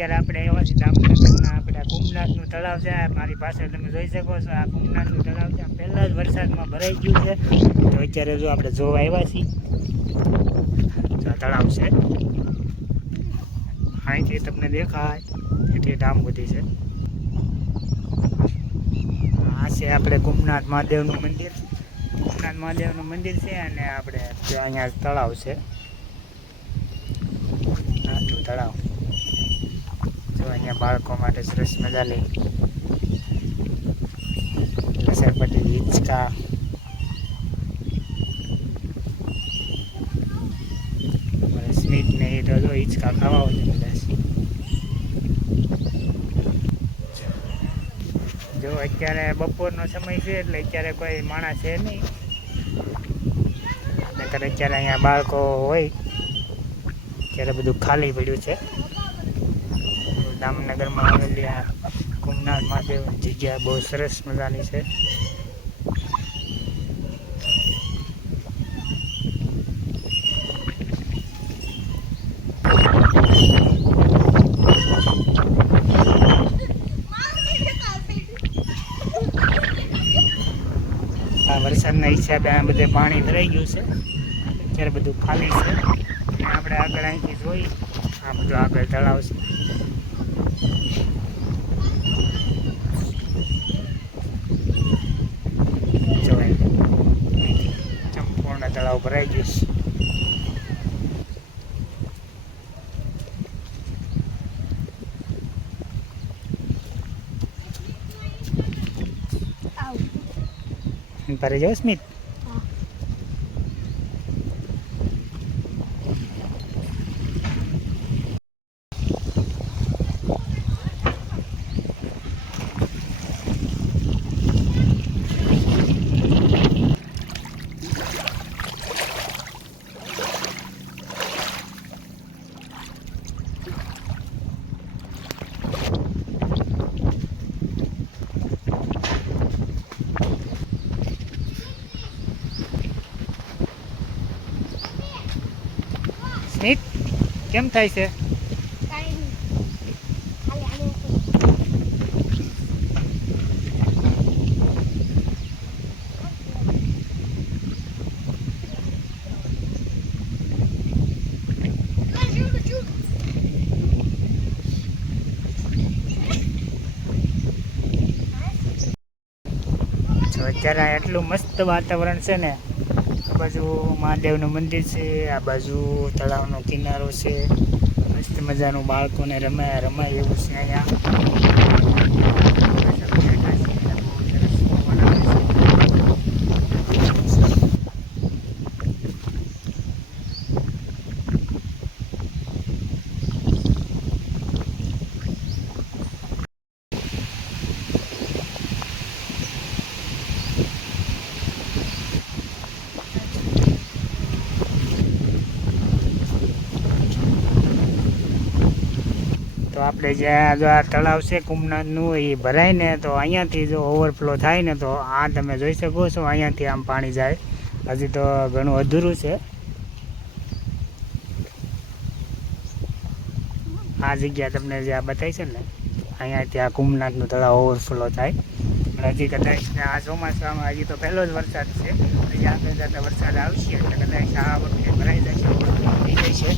અત્યારે આપણે એવા છીએ જામનગરના આપણે કુંભનાથનું તળાવ છે. મારી પાસે તમે જોઈ શકો છો આ કુંભનાથનું તળાવ છે. પહેલા જ વરસાદમાં ભરાઈ ગયું છે. તો અત્યારે જો આપણે જોવા આવ્યા છીએ તો આ તળાવ છે. અહીંથી તમને દેખાય એટલી ડામ બધી છે. આ છે આપણે કુંભનાથ મહાદેવનું મંદિર. કુંભનાથ મહાદેવનું મંદિર છે અને આપણે અહીંયા તળાવ છે. નાનું તળાવ જો અહીંયા બાળકો માટે સરસ મજાની લસરપટ્ટી હિંચકા સ્મીટ ને એ તો જો હિંચકા ખાવા હોય બધા. જો અત્યારે બપોરનો સમય છે એટલે અત્યારે કોઈ માણસ છે નહીં. નહીંતર અત્યારે અહીંયા બાળકો હોય ત્યારે બધું ખાલી પડ્યું છે. જામનગરમાં આવેલી આ કુંભનાથ મહાદેવ જગ્યા બહુ સરસ મજાની છે. આ વરસાદના હિસાબે આ બધે પાણી ભરાઈ ગયું છે. અત્યારે બધું ખાલી છે. આપણે આગળ અહીંથી જોઈ આ બધું આગળ તળાવ છે. જોવાય સંપૂર્ણ તળાવ ભરાઈ ગયું છે. તારે જાવ સ્મિત? સ્મિત કેમ થાય છે? અત્યારે એટલું મસ્ત વાતાવરણ છે ને. આ બાજુ મહાદેવનું મંદિર છે, આ બાજુ તળાવનો કિનારો છે. મસ્ત મજાનું બાળકોને રમાય એવું છે અહીંયા. તો આપણે જ્યાં જો આ તળાવ છે કુંભનાથનું એ ભરાય ને તો અહીંયાથી જો ઓવરફ્લો થાય ને તો આ તમે જોઈ શકો છો અહીંયાથી આમ પાણી જાય. હજી તો ઘણું અધૂરું છે. આ જગ્યા તમને જે આ બતાવી છે ને અહીંયાથી આ કુંભનાથનું તળાવ ઓવરફ્લો થાય. પણ હજી કદાચ આ ચોમાસામાં હજી તો પહેલો જ વરસાદ છે. હજી આગળ જતાં વરસાદ આવશે એટલે કદાચ આ વખતે ભરાઈ જશે.